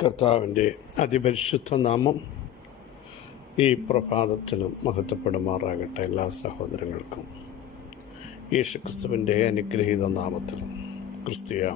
കർത്താവിൻ്റെ അതിപരിശുദ്ധ നാമം ഈ പ്രഭാതത്തിലും മഹത്വപ്പെടുമാറാകട്ടെ. എല്ലാ സഹോദരങ്ങൾക്കും യേശുക്രിസ്തുവിൻ്റെ അനുഗ്രഹീത നാമത്തിൽ ക്രിസ്തീയ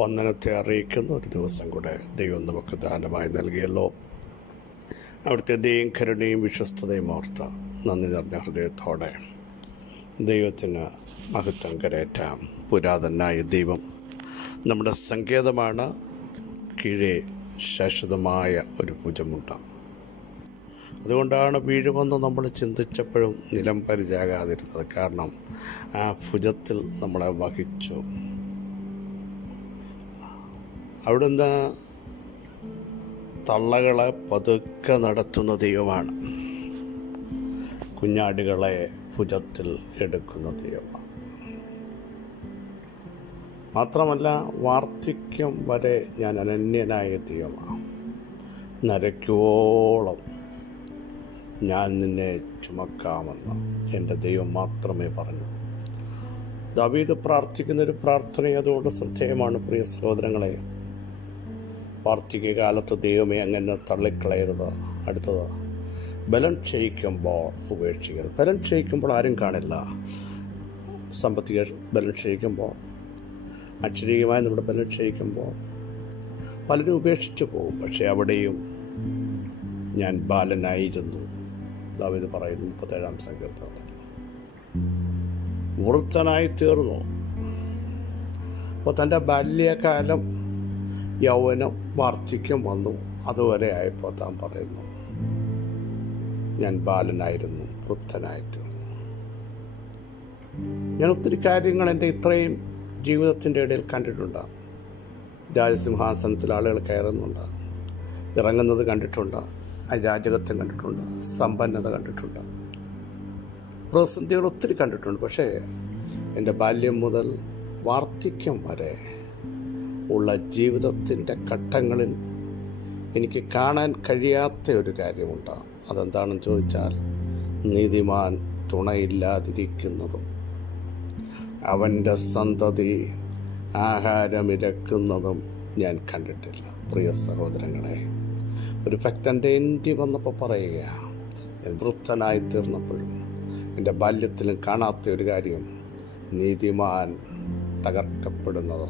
വന്ദനത്തെ അറിയിക്കുന്ന ഒരു ദിവസം കൂടെ ദൈവം നമുക്ക് ദാനമായി നൽകിയല്ലോ. അവിടുത്തെ ദയയും കരുണയും വിശ്വസ്തതയും ഓർത്ത് നന്ദി നിറഞ്ഞ ഹൃദയത്തോടെ ദൈവത്തിന് മഹത്വം കരേറ്റാം. പുരാതനായ ദൈവം നമ്മുടെ സങ്കേതമാണ്. കീഴേ ശാശ്വതമായ ഒരു ഭുജമുണ്ട്. അതുകൊണ്ടാണ് വീഴുമെന്ന് നമ്മൾ ചിന്തിച്ചപ്പോഴും നിലം പരിചാകാതിരുന്നത്. കാരണം ആ ഭുജത്തിൽ നമ്മളെ വഹിച്ചു. അവിടുന്ന് തള്ളകളെ പതുക്കെ നടത്തുന്ന ദൈവമാണ്. കുഞ്ഞാടുകളെ ഭുജത്തിൽ എടുക്കുന്ന ദൈവമാണ്. മാത്രമല്ല, വാർദ്ധക്യം വരെ ഞാൻ അനന്യനായ ദൈവമാണ്. നരയ്ക്കോളം ഞാൻ നിന്നെ ചുമക്കാമെന്ന് എൻ്റെ ദൈവം മാത്രമേ പറഞ്ഞു. ദാവീദ് പ്രാർത്ഥിക്കുന്നൊരു പ്രാർത്ഥന അതുകൊണ്ട് ശ്രദ്ധേയമാണ്. പ്രിയ സഹോദരങ്ങളെ, വാർദ്ധക്യകാലത്ത് ദൈവമേ അങ്ങനെ തള്ളിക്കളയരുത്. അടുത്തത്, ബലം ക്ഷയിക്കുമ്പോൾ ഉപേക്ഷിക്കരുത്. ബലം ക്ഷയിക്കുമ്പോൾ ആരും കാണില്ല. സാമ്പത്തിക ബലം ക്ഷയിക്കുമ്പോൾ, അക്ഷരീയമായി നമ്മുടെ ബലം ക്ഷയിക്കുമ്പോൾ പലരും ഉപേക്ഷിച്ചു പോകും. പക്ഷേ അവിടെയും ഞാൻ ബാലനായിരുന്നു. ദാവീദ് പറയുന്നു 37-ാം സങ്കീർത്തനത്തിൽ. വൃദ്ധനായി തീർന്നു. അപ്പോൾ തൻ്റെ ബാല്യകാലം, യൗവനം, വാർദ്ധക്യം വന്നു. അതുവരെ ആയപ്പോൾ താൻ പറയുന്നു, ഞാൻ ബാലനായിരുന്നു, വൃദ്ധനായി തീർന്നു. ഞാൻ ഒത്തിരി കാര്യങ്ങൾ എൻ്റെ ഇത്രയും ജീവിതത്തിൻ്റെ ഇടയിൽ കണ്ടിട്ടുണ്ട്. രാജസിംഹാസനത്തിൽ ആളുകൾ കയറുന്നുണ്ട്, ഇറങ്ങുന്നത് കണ്ടിട്ടുണ്ട്, അരാജകത്വം കണ്ടിട്ടുണ്ട്, സമ്പന്നത കണ്ടിട്ടുണ്ട്, പ്രതിസന്ധികൾ ഒത്തിരി കണ്ടിട്ടുണ്ട്. പക്ഷേ എൻ്റെ ബാല്യം മുതൽ വാർദ്ധക്യം വരെ ഉള്ള ജീവിതത്തിൻ്റെ ഘട്ടങ്ങളിൽ എനിക്ക് കാണാൻ കഴിയാത്ത ഒരു കാര്യമുണ്ട്. അതെന്താണെന്ന് ചോദിച്ചാൽ, നീതിമാൻ തുണയില്ലാതിരിക്കുന്നതും അവൻ്റെ സന്തതി ആഹാരമിരക്കുന്നതും ഞാൻ കണ്ടിട്ടില്ല. പ്രിയ സഹോദരങ്ങളെ, ഒരു ഭക്തൻ്റെ എൻഡി വന്നപ്പോൾ പറയുക, ഞാൻ വൃദ്ധനായി തീർന്നപ്പോഴും എൻ്റെ ബാല്യത്തിലും കാണാത്ത ഒരു കാര്യം, നീതിമാൻ തകർക്കപ്പെടുന്നത്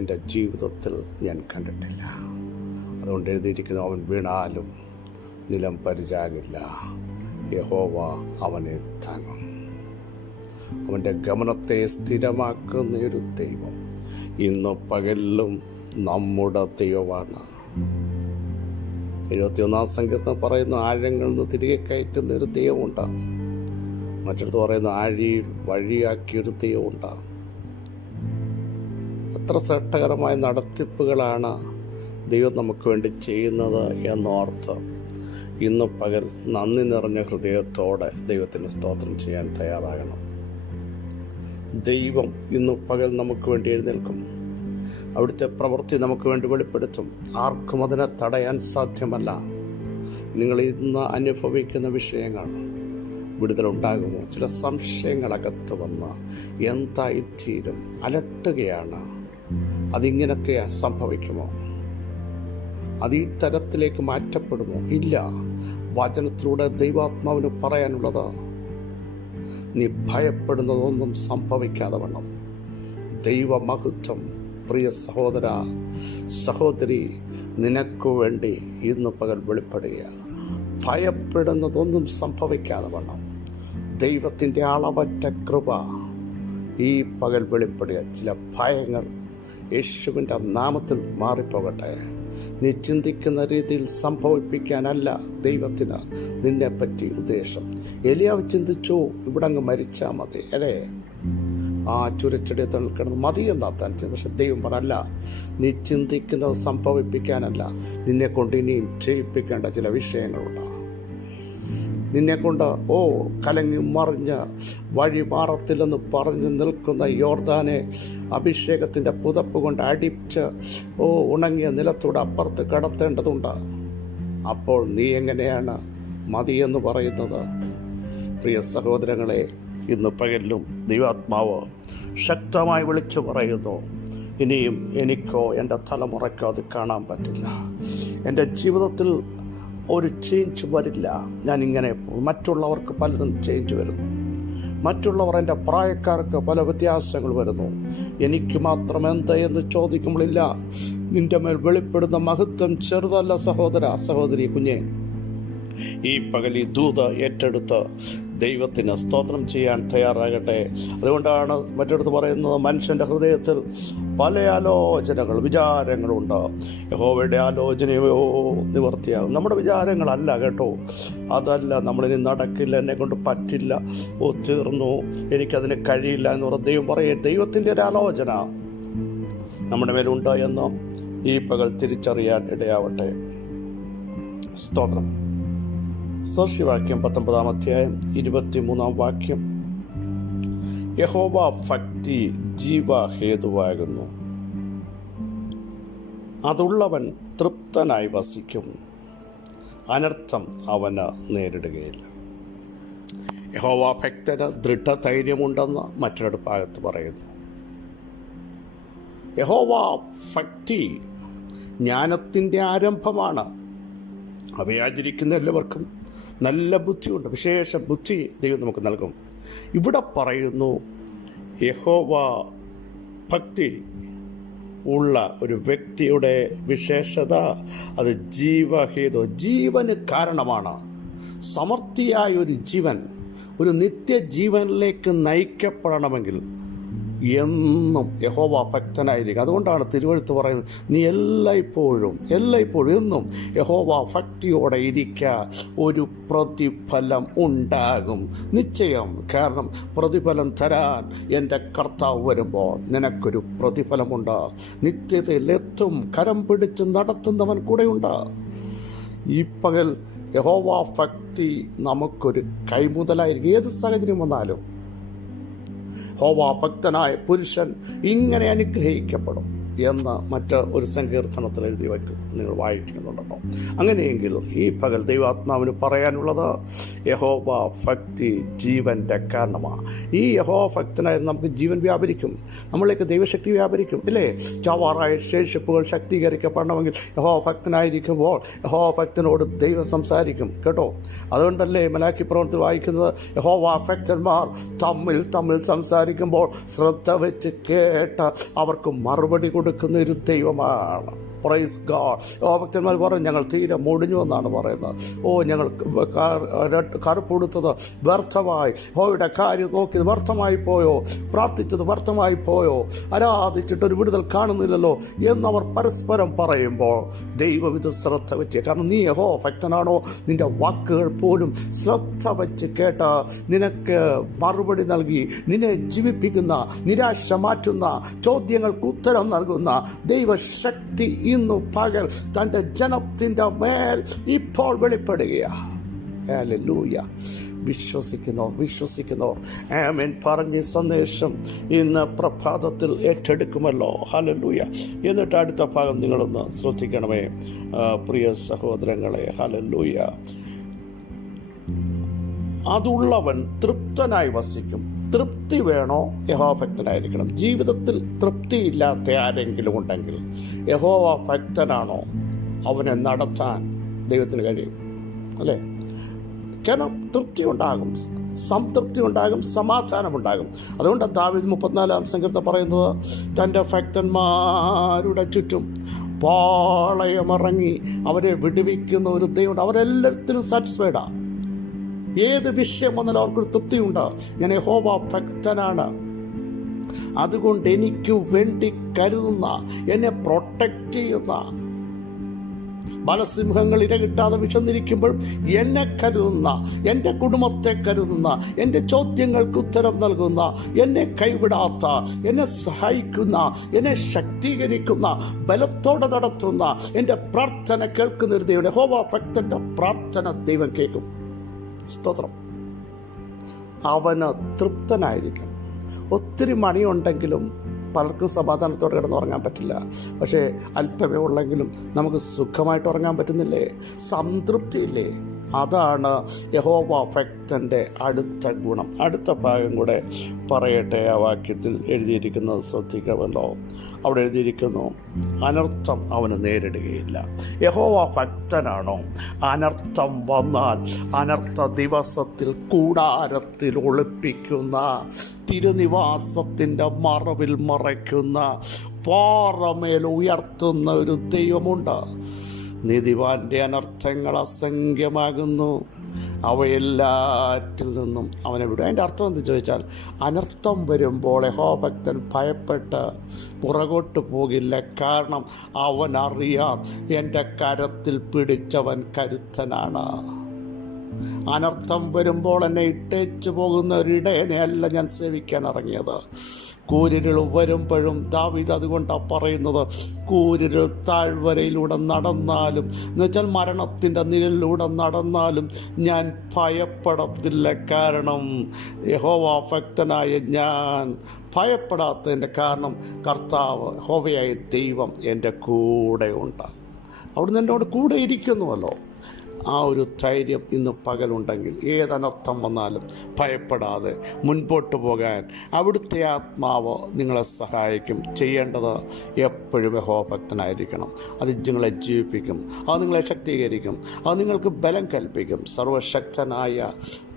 എൻ്റെ ജീവിതത്തിൽ ഞാൻ കണ്ടിട്ടില്ല. അതുകൊണ്ട് എഴുതിയിരിക്കുന്നു, അവൻ വീണാലും നിലം പരിചാകില്ല, യഹോവ അവനെ താങ്ങും. അവൻ്റെ ഗമനത്തെ സ്ഥിരമാക്കുന്ന ഒരു ദൈവം ഇന്ന് പകലിലും നമ്മുടെ ദൈവമാണ്. 71-ാം സങ്കീർത്തനം പറയുന്നു, ആഴങ്ങളിൽ നിന്ന് തിരികെ കയറ്റുന്ന ഒരു ദൈവമുണ്ട്. മറ്റിടത്ത് പറയുന്നു, ആഴി വഴിയാക്കിയൊരു ദൈവമുണ്ട്. എത്ര ശ്രേഷ്ഠകരമായ നടത്തിപ്പുകളാണ് ദൈവം നമുക്ക് വേണ്ടി ചെയ്യുന്നത് എന്നോർത്ത് ഇന്ന് പകൽ നന്ദി നിറഞ്ഞ ഹൃദയത്തോടെ ദൈവത്തിന് സ്തോത്രം ചെയ്യാൻ തയ്യാറാകണം. ദൈവം ഇന്ന് പകൽ നമുക്ക് വേണ്ടി എഴുന്നേൽക്കും. അവിടുത്തെ പ്രവൃത്തി നമുക്ക് വേണ്ടി വെളിപ്പെടുത്തും. ആർക്കും അതിനെ തടയാൻ സാധ്യമല്ല. നിങ്ങൾ ഇന്ന് അനുഭവിക്കുന്ന വിഷയങ്ങൾ വിടുതലുണ്ടാകുമോ? ചില സംശയങ്ങളകത്ത് വന്ന് എന്തായിത്തീരും, അലട്ടുകയാണ്. അതിങ്ങനൊക്കെ സംഭവിക്കുമോ? അത് ഈ തരത്തിലേക്ക് മാറ്റപ്പെടുമോ? ഇല്ല. വചനത്തിലൂടെ ദൈവാത്മാവിന് പറയാനുള്ളത്, നീ ഭയപ്പെടുന്നതൊന്നും സംഭവിക്കാതെ വണ്ണം ദൈവമഹത്വം, പ്രിയ സഹോദര സഹോദരി, നിനക്കു വേണ്ടി ഇന്ന് പകൽ വെളിപ്പെടുക. ഭയപ്പെടുന്നതൊന്നും സംഭവിക്കാതെ വണ്ണം ദൈവത്തിൻ്റെ അളവറ്റ കൃപ ഈ പകൽ വെളിപ്പെടുക. ചില ഭയങ്ങൾ യേശുവിൻ്റെ നാമത്തിൽ മാറിപ്പോകട്ടെ. നീ ചിന്തിക്കുന്ന രീതിയിൽ സംഭവിപ്പിക്കാനല്ല ദൈവത്തിന് നിന്നെപ്പറ്റി ഉദ്ദേശം. എലിയാവ് ചിന്തിച്ചു, ഇവിടെ അങ്ങ് മരിച്ചാൽ മതി, അല്ലേ? ആ ചുരച്ചെടിയെ തള്ളിക്കിടന്ന് മതി എന്നാത്താൻ ചിന്ത. പക്ഷെ ദൈവം പറഞ്ഞല്ല, നീ ചിന്തിക്കുന്നത് സംഭവിപ്പിക്കാനല്ല, നിന്നെക്കൊണ്ട് ഇനിയും ചെയ്യിപ്പിക്കേണ്ട ചില വിഷയങ്ങളുണ്ട്. നിന്നെക്കൊണ്ട് കലങ്ങി മറിഞ്ഞ് വഴി മാറത്തില്ലെന്ന് പറഞ്ഞ് നിൽക്കുന്ന യോർദാനെ അഭിഷേകത്തിൻ്റെ പുതപ്പ് കൊണ്ട് അടിച്ച് ഉണങ്ങിയ നിലത്തൂടെ അപ്പുറത്ത് കടത്തേണ്ടതുണ്ട്. അപ്പോൾ നീ എങ്ങനെയാണ് മതിയെന്ന് പറയുന്നത്? പ്രിയ സഹോദരങ്ങളെ, ഇന്ന് പകലിലും ദൈവാത്മാവ് ശക്തമായി വിളിച്ചു പറയുന്നു, ഇനിയും എനിക്കോ എൻ്റെ തലമുറയ്ക്കോ അത് കാണാൻ പറ്റില്ല. എൻ്റെ ജീവിതത്തിൽ ഒരു ചേഞ്ച് വരില്ല. ഞാനിങ്ങനെ മറ്റുള്ളവർക്ക് പലതും ചേഞ്ച് വരുന്നു, മറ്റുള്ളവർ എൻ്റെ പ്രായക്കാർക്ക് പല വ്യത്യാസങ്ങൾ വരുന്നു. എനിക്ക് മാത്രം എന്താ എന്ന് ചോദിക്കുമ്പോഴില്ല. നിൻ്റെ മേൽ വെളിപ്പെടുന്ന മഹത്വം ചെറുതല്ല സഹോദര, സഹോദരി, കുഞ്ഞെ. ഈ പകൽ ഈ ദൂത് ഏറ്റെടുത്ത് ദൈവത്തിന് സ്തോത്രം ചെയ്യാൻ തയ്യാറാകട്ടെ. അതുകൊണ്ടാണ് മറ്റിടത്ത് പറയുന്നത്, മനുഷ്യൻ്റെ ഹൃദയത്തിൽ പല ആലോചനകൾ, വിചാരങ്ങളുണ്ട്. യഹോവയുടെ ആലോചനയോ നിവർത്തിയാകും. നമ്മുടെ വിചാരങ്ങളല്ല കേട്ടോ, അതല്ല. നമ്മളിനി നടക്കില്ല, എന്നെ കൊണ്ട് പറ്റില്ല, തീർന്നു, എനിക്കതിന് കഴിയില്ല എന്ന് പറഞ്ഞ ദൈവം പറയും. ദൈവത്തിൻ്റെ ഒരു ആലോചന നമ്മുടെ മേലുണ്ട് എന്ന് ഈ പകൽ തിരിച്ചറിയാൻ ഇടയാവട്ടെ. സ്തോത്രം. സാക്ഷ്യവാക്യം 19 അധ്യായം 23 വാക്യം. യഹോവ ഭക്തി ജീവഹേതുവാകുന്നു, അതുള്ളവൻ തൃപ്തനായി വസിക്കും, അനർത്ഥം അവന് നേരിടുകയില്ല. യഹോവ ഭക്തന് ദൃഢധൈര്യമുണ്ടെന്ന് മറ്റൊരു ഭാഗത്ത് പറയുന്നു. യഹോവ ഭക്തി ജ്ഞാനത്തിൻ്റെ ആരംഭമാണ്. അവയാചരിക്കുന്ന എല്ലാവർക്കും നല്ല ബുദ്ധിയുണ്ട്, വിശേഷ ബുദ്ധി ദൈവം നമുക്ക് നൽകും. ഇവിടെ പറയുന്നു, യഹോവ ഭക്തി ഉള്ള ഒരു വ്യക്തിയുടെ വിശേഷത അത് ജീവഹേതു, ജീവന് കാരണമാണ്. സമൃദ്ധിയായ ഒരു ജീവൻ, ഒരു നിത്യജീവനിലേക്ക് നയിക്കപ്പെടണമെങ്കിൽ എന്നും യഹോവ ഭക്തനായിരിക്കും. അതുകൊണ്ടാണ് തിരുവെഴുത്ത് പറയുന്നത്, നീ എല്ലായ്പ്പോഴും എന്നും യഹോവ ഭക്തിയോടെ ഇരിക്കുക, ഒരു പ്രതിഫലം ഉണ്ടാകും നിശ്ചയം. കാരണം പ്രതിഫലം തരാൻ എൻ്റെ കർത്താവ് വരുമ്പോൾ നിനക്കൊരു പ്രതിഫലമുണ്ട്. നിത്യതയിലെത്തും, കരം പിടിച്ച് നടത്തുന്നവൻ കൂടെയുണ്ട്. ഈ പകൽ യഹോവ ഭക്തി നമുക്കൊരു കൈമുതലായിരിക്കും. ഏത് സാഹചര്യം വന്നാലും യഹോവ ഭക്തനായ പുരുഷൻ ഇങ്ങനെ അനുഗ്രഹിക്കപ്പെടും എന്ന് മറ്റ് ഒരു സങ്കീർത്തനത്തിൽ എഴുതി വയ്ക്കും, നിങ്ങൾ വായിക്കുന്നുണ്ടോ? അങ്ങനെയെങ്കിൽ ഈ പകൽ ദൈവാത്മാവിന് പറയാനുള്ളത്, യഹോവ ഭക്തി ജീവൻ്റെ കാരണമാണ്. ഈ യഹോവ ഭക്തനായി നമുക്ക് ജീവൻ വ്യാപരിക്കും, നമ്മളിലേക്ക് ദൈവശക്തി വ്യാപരിക്കും, ഇല്ലേ? ചാവാറായ ശേഷിപ്പുകൾ ശക്തീകരിക്കപ്പെടണമെങ്കിൽ യഹോവ ഭക്തനായിരിക്കുമ്പോൾ യഹോവ ഭക്തനോട് ദൈവം സംസാരിക്കും കേട്ടോ. അതുകൊണ്ടല്ലേ മലാക്കി പ്രവൃത്തി വായിക്കുന്നത്, യഹോവ ഭക്തന്മാർ തമ്മിൽ സംസാരിക്കുമ്പോൾ ശ്രദ്ധ വെച്ച് കേട്ട് അവർക്ക് മറുപടി കൊടുക്കുന്ന ഒരു ദൈവമാണ്. Praise God. ഭക്തന്മാർ പറഞ്ഞു, ഞങ്ങൾ തീരെ മുടിഞ്ഞു എന്നാണ് പറയുന്നത്. ഞങ്ങൾ കറുപ്പെടുത്തത് വ്യർത്ഥമായി, യഹോവയുടെ കാര്യം നോക്കിയത് വ്യർത്ഥമായി പോയോ, പ്രാർത്ഥിച്ചത് വ്യർത്ഥമായി പോയോ, ആരാധിച്ചിട്ടൊരു വിടുതൽ കാണുന്നില്ലല്ലോ എന്നവർ പരസ്പരം പറയുമ്പോൾ ദൈവം ഇത് ശ്രദ്ധ വെച്ച്, കാരണം നീ യഹോവ ഭക്തനാണോ, നിന്റെ വാക്കുകൾ പോലും ശ്രദ്ധ വെച്ച് കേട്ട നിനക്ക് മറുപടി നൽകി, നിന്നെ ജീവിപ്പിക്കുന്ന, നിരാശ മാറ്റുന്ന, ചോദ്യങ്ങൾക്ക് ഉത്തരം നൽകുന്ന ദൈവശക്തി ഇന്നു പകൽ തൻ്റെ ജനത്തിൻ്റെ മേൽ ഇപ്പോൾ വെളിപ്പെടുകയാണ്. ഹല്ലേലൂയ. വിശ്വസിക്കുന്നവർ ആമേൻ പറഞ്ഞ സന്ദേശം ഇന്ന് പ്രഭാതത്തിൽ ഏറ്റെടുക്കുമല്ലോ. ഹല്ലേലൂയ. എന്നിട്ട് അടുത്ത ഭാഗം നിങ്ങളൊന്ന് ശ്രദ്ധിക്കണമേ പ്രിയ സഹോദരങ്ങളെ. ഹല്ലേലൂയ. അതുള്ളവൻ തൃപ്തനായി വസിക്കും. തൃപ്തി വേണോ? യഹോവ ഭക്തനായിരിക്കണം. ജീവിതത്തിൽ തൃപ്തിയില്ലാത്ത ആരെങ്കിലും ഉണ്ടെങ്കിൽ യഹോവ ഭക്തനാണോ? അവനെ നടത്താൻ ദൈവത്തിന് കഴിയും, അല്ലേ? കാരണം തൃപ്തി ഉണ്ടാകും, സംതൃപ്തി ഉണ്ടാകും, സമാധാനമുണ്ടാകും. അതുകൊണ്ട് ദാവീദ് 34-ാം സങ്കീർത്തനം പറയുന്നത്, തൻ്റെ ഭക്തന്മാരുടെ ചുറ്റും പാളയമിറങ്ങി അവരെ വിടുവിക്കുന്ന ഒരു ദൈവം. അവരെല്ലാത്തിനും സാറ്റിസ്ഫൈഡാണ്. ഏത് വിഷയം വന്നാലും അവർക്കൊരു തൃപ്തിയുണ്ട്. ഞാൻ യഹോവ ഭക്തനാണ്, അതുകൊണ്ട് എനിക്ക് വേണ്ടി കരുതുന്ന, എന്നെ പ്രൊട്ടക്റ്റ് ചെയ്യുന്ന, ബാലസിംഹങ്ങൾ ഇര കിട്ടാതെ വിശന്നിരിക്കുമ്പോൾ എന്നെ കരുതുന്ന, എൻ്റെ കുടുംബത്തെ കരുതുന്ന, എൻ്റെ ചോദ്യങ്ങൾക്ക് ഉത്തരം നൽകുന്ന, എന്നെ കൈവിടാത്ത, എന്നെ സഹായിക്കുന്ന, എന്നെ ശക്തീകരിക്കുന്ന, ബലത്തോടെ നടത്തുന്ന, എൻ്റെ പ്രാർത്ഥന കേൾക്കുന്ന ഒരു ദൈവം. യഹോവ ഭക്തൻ്റെ പ്രാർത്ഥന ദൈവം കേൾക്കും. സ്തോത്രം. അവന് തൃപ്തനായിരിക്കും. ഒത്തിരി മണിയുണ്ടെങ്കിലും പലർക്കും സമാധാനത്തോടെ കിടന്നുറങ്ങാൻ പറ്റില്ല. പക്ഷേ അല്പമേ ഉള്ളെങ്കിലും നമുക്ക് സുഖമായിട്ട് ഉറങ്ങാൻ പറ്റുന്നില്ലേ? സംതൃപ്തിയില്ലേ? അതാണ് യഹോവ ഭക്തൻ്റെ അടുത്ത ഗുണം. അടുത്ത ഭാഗം കൂടെ പറയട്ടെ. ആ വാക്യത്തിൽ എഴുതിയിരിക്കുന്നത് ശ്രദ്ധിക്കാമല്ലോ. അവിടെ എഴുതിയിരിക്കുന്നു, അനർത്ഥം അവന് നേരിടുകയില്ല. യഹോവ ഭക്തനാണോ? അനർത്ഥം വന്നാൽ അനർത്ഥ ദിവസത്തിൽ കൂടാരത്തിൽ ഒളിപ്പിക്കുന്ന, തിരുനിവാസത്തിൻ്റെ മറവിൽ മറയ്ക്കുന്ന, പാറമേൽ ഉയർത്തുന്ന ഒരു ദൈവമുണ്ട്. നീതിമാന്റെ അനർത്ഥങ്ങൾ അസംഖ്യമാകുന്നു, അവയെല്ലാറ്റിൽ നിന്നും അവനെ വിടും. അതിൻ്റെ അർത്ഥം എന്ത് ചോദിച്ചാൽ, അനർത്ഥം വരുമ്പോൾ യഹോവഭക്തൻ ഭയപ്പെട്ട് പുറകോട്ട് പോകില്ല. കാരണം അവനറിയാം, എൻ്റെ കരത്തിൽ പിടിച്ചവൻ കരുത്തനാണ്. അനർത്ഥം വരുമ്പോൾ എന്നെ ഇട്ടേച്ചു പോകുന്ന ഒരിടയനെ അല്ല ഞാൻ സേവിക്കാൻ ഇറങ്ങിയത്. കൂരിരുൾ വരുമ്പോഴും ദാവീദ് അതുകൊണ്ടാണ് പറയുന്നത്, കൂരിരുൾ താഴ്വരയിലൂടെ നടന്നാലും, എന്നുവെച്ചാൽ മരണത്തിൻ്റെ നിഴലിലൂടെ നടന്നാലും ഞാൻ ഭയപ്പെടത്തില്ല. കാരണം യഹോവ ഭക്തനായ ഞാൻ ഭയപ്പെടാത്തതിൻ്റെ കാരണം കർത്താവ് യഹോവയായ ദൈവം എൻ്റെ കൂടെ ഉണ്ട്. അവിടുന്ന് എന്നോട് കൂടെ ഇരിക്കുന്നുവല്ലോ. ആ ഒരു ധൈര്യം ഇന്ന് പകലുണ്ടെങ്കിൽ ഏതനർത്ഥം വന്നാലും ഭയപ്പെടാതെ മുൻപോട്ട് പോകാൻ അവിടുത്തെ ആത്മാവ് നിങ്ങളെ സഹായിക്കും. ചെയ്യേണ്ടത് എപ്പോഴും യഹോവഭക്തനായിരിക്കണം. അത് നിങ്ങളെ ജീവിപ്പിക്കും, അത് നിങ്ങളെ ശക്തീകരിക്കും, അത് നിങ്ങൾക്ക് ബലം കൽപ്പിക്കും. സർവശക്തനായ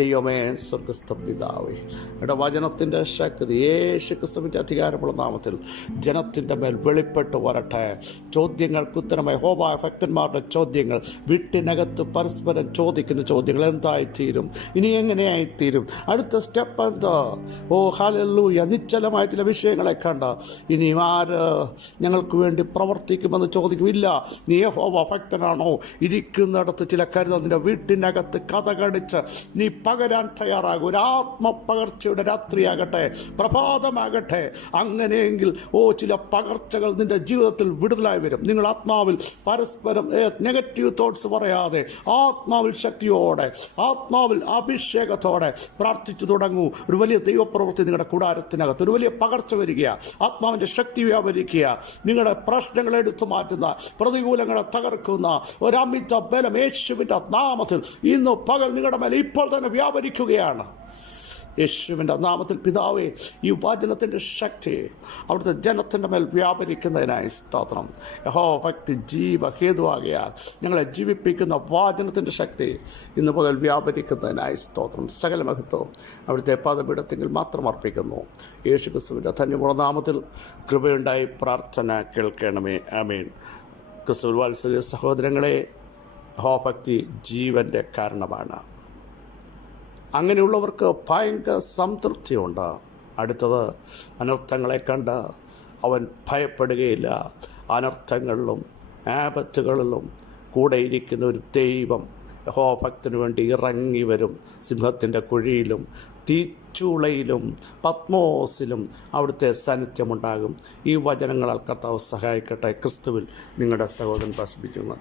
ദൈവമേ, സ്വർഗസ്ഥ പിതാവേ, ഇവിടെ വചനത്തിൻ്റെ ശക്തി യേശു ക്രിസ്തുവിൻ്റെ അധികാരമുള്ള നാമത്തിൽ ജനത്തിൻ്റെ മേൽ വെളിപ്പെട്ട് വരട്ടെ. ചോദ്യങ്ങൾക്ക് ഉത്തരമായി യഹോവ ഭക്തന്മാരുടെ ചോദ്യങ്ങൾ, വീട്ടിനകത്ത് പരസ്പരം ചോദിക്കുന്ന ചോദ്യങ്ങൾ എന്തായിത്തീരും, ഇനി എങ്ങനെയായിത്തീരും, അടുത്ത സ്റ്റെപ്പ് എന്താ? ഓ ഹല്ലേലൂയ! നിശ്ചലമായ ചില വിഷയങ്ങളെ കണ്ട ഇനിയും ആര് ഞങ്ങൾക്ക് വേണ്ടി പ്രവർത്തിക്കുമെന്ന് ചോദിക്കുമില്ല. നീ യഹോവ ഭക്തനാണോ? ഇരിക്കുന്നിടത്ത് ചില കരുതൽ നിന്റെ വീട്ടിനകത്ത് കഥകടിച്ച് നീ പകരാൻ തയ്യാറാകും. ഒരു ആത്മപകർച്ചയുടെ രാത്രിയാകട്ടെ, പ്രഭാതമാകട്ടെ. അങ്ങനെയെങ്കിൽ ചില പകർച്ചകൾ നിന്റെ ജീവിതത്തിൽ വിടുതലായി വരും. നിങ്ങൾ ആത്മാവിൽ പരസ്പരം നെഗറ്റീവ് തോട്ട്സ് പറയാതെ ആത്മാവിൽ ശക്തിയോടെ, ആത്മാവിൽ അഭിഷേകത്തോടെ പ്രാർത്ഥിച്ചു തുടങ്ങൂ. ഒരു വലിയ ദൈവപ്രവൃത്തി നിങ്ങളുടെ കൂടാരത്തിനകത്ത്, ഒരു വലിയ പകർച്ച വരിക, ആത്മാവിൻ്റെ ശക്തി വ്യാപരിക്കുക. നിങ്ങളുടെ പ്രശ്നങ്ങൾ എടുത്തു മാറ്റുന്ന, പ്രതികൂലങ്ങളെ തകർക്കുന്ന ഒരു അമിത ബലം യേശുവിൻ്റെ നാമത്തിൽ ഇന്ന് പകൽ നിങ്ങളുടെ മേലെ ഇപ്പോൾ തന്നെ വ്യാപരിക്കുകയാണ്. യേശുവിൻ്റെ നാമത്തിൽ പിതാവേ, ഈ വചനത്തിൻ്റെ ശക്തി അവിടുത്തെ ജനത്തിൻ്റെ മേൽ വ്യാപരിക്കുന്നതിനായി സ്തോത്രം. യഹോവഭക്തി ജീവഹേതുവാകയാൽ ഞങ്ങളെ ജീവിപ്പിക്കുന്ന വചനത്തിൻ്റെ ശക്തി ഇന്ന് പകൽ വ്യാപരിക്കുന്നതിനായി സ്തോത്രം. സകല മഹത്വവും അവിടുത്തെ പാദപീഠത്തിൽ മാത്രം അർപ്പിക്കുന്നു. യേശു ക്രിസ്തുവിൻ്റെ ധന്യമുള്ള നാമത്തിൽ കൃപയുണ്ടായി പ്രാർത്ഥന കേൾക്കണമേ. ആമേൻ. ക്രിസ്തുവിൽ വാത്സല്യ സഹോദരങ്ങളെ, യഹോവഭക്തി ജീവൻ്റെ കാരണമാണ്. അങ്ങനെയുള്ളവർക്ക് ഭയങ്കര സംതൃപ്തിയുണ്ട്. അടുത്തത്, അനർത്ഥങ്ങളെ കണ്ട് അവൻ ഭയപ്പെടുകയില്ല. അനർത്ഥങ്ങളിലും ആപത്തുകളിലും കൂടെ ഇരിക്കുന്ന ഒരു ദൈവം യഹോവഭക്തന് വേണ്ടി ഇറങ്ങി വരും. സിംഹത്തിൻ്റെ കുഴിയിലും തീച്ചൂളയിലും പത്മോസിലും അവിടുത്തെ സാന്നിധ്യമുണ്ടാകും. ഈ വചനങ്ങളാൽ കർത്താവ് സഹായിക്കട്ടെ. ക്രിസ്തുവിൽ നിങ്ങളുടെ സഹോദരൻ പ്രസംഗിക്കുന്നു.